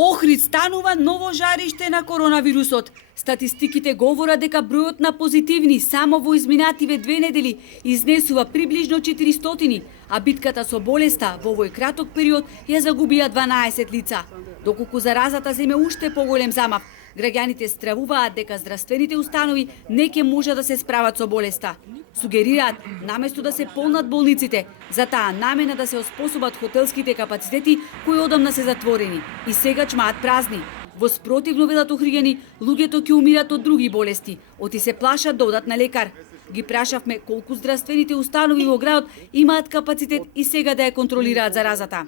Охрид станува ново жариште на коронавирусот. Статистиките говорат дека бројот на позитивни само во изминативе 2 недели изнесува приближно 400, а битката со болеста во овој краток период ја загубија 12 лица. Доколку заразата земе уште поголем замав, граѓаните стравуваат дека здравствените установи не ќе може да се справат со болеста. Сугерираат, наместо да се полнат болниците, за таа намена да се оспособат хотелските капацитети кои одамна се затворени и сега чмаат празни. Во спротивно, велат охриѓани, луѓето ќе умират од други болести, оти се плашат да одат на лекар. Ги прашавме колку здравствените установи во градот имаат капацитет и сега да ја контролираат заразата.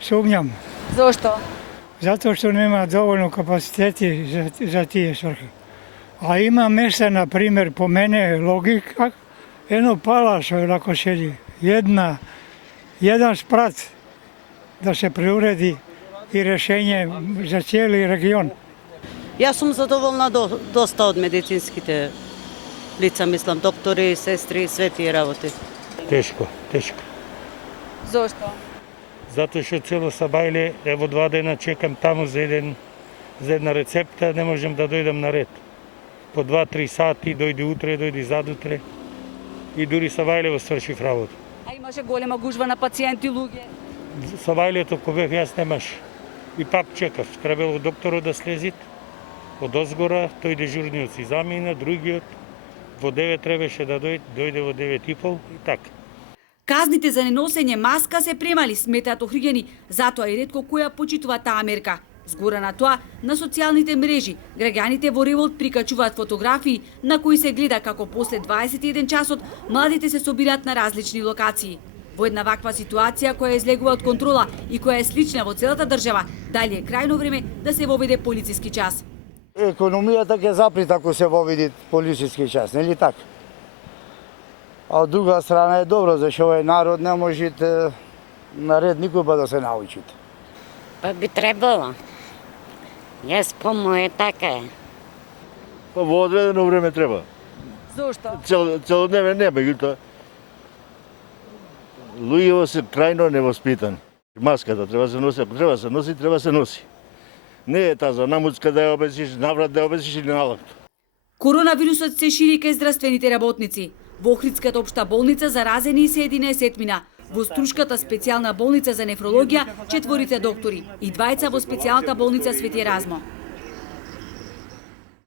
Сумњам. Зошто? Затоа што нема доволно капацитети за тие срки. А има места, на пример, по мене логика, едно палашо ако седи, еден спрат да се преуреди и решение за цели регион. Јас сум задоволна доста од медицинските лица, мислам, доктори, сестри, све тие работи. Тешко. Зошто? Затоа што цело сабајле, ево 2 дена чекам таму за една рецепта, не можам да дојдам на ред. По 2-3 сати, дојди утре, дојди задутре и дури сабајлево свршив работа. А имаше голема гужва на пациенти луѓе. Сабајлето ко бев јас немаш. И пак чекав, требало докторот да слезит од озгора, тој дежурниот си замина, другиот во 9 требаше да дојде во 9:30 и така. Казните за неносење маска се премали, сметаат охриѓани, затоа и ретко која почитува таа мерка. Згора на тоа, на социјалните мрежи, граѓаните во револт прикачуваат фотографии на кои се гледа како после 21 часот младите се собираат на различни локации. Во една ваква ситуација која излегува од контрола и која е слична во целата држава, дали е крајно време да се воведе полициски час. Економијата ќе заприт ако се воведи полициски час, нели така? А од друга страна е добро, зашто овој народ не може на ред никога да се научите. Па би требало. Јас по моје така е. Па во одредено време треба. Зошто? Целодневен не, меѓутоа луѓето се крајно невоспитани. Маската треба се носи, ако треба се носи, треба се носи. Не е таа за намуцка да ја обесиш, наврат да ја обесиш или налакто. Коронавирусот се шири кај здравствените работници. Во Охридската општа болница заразени се 11 во Струшката специјална болница за нефрологија 4 доктори и 2 во специјалната болница Свети Еразмо.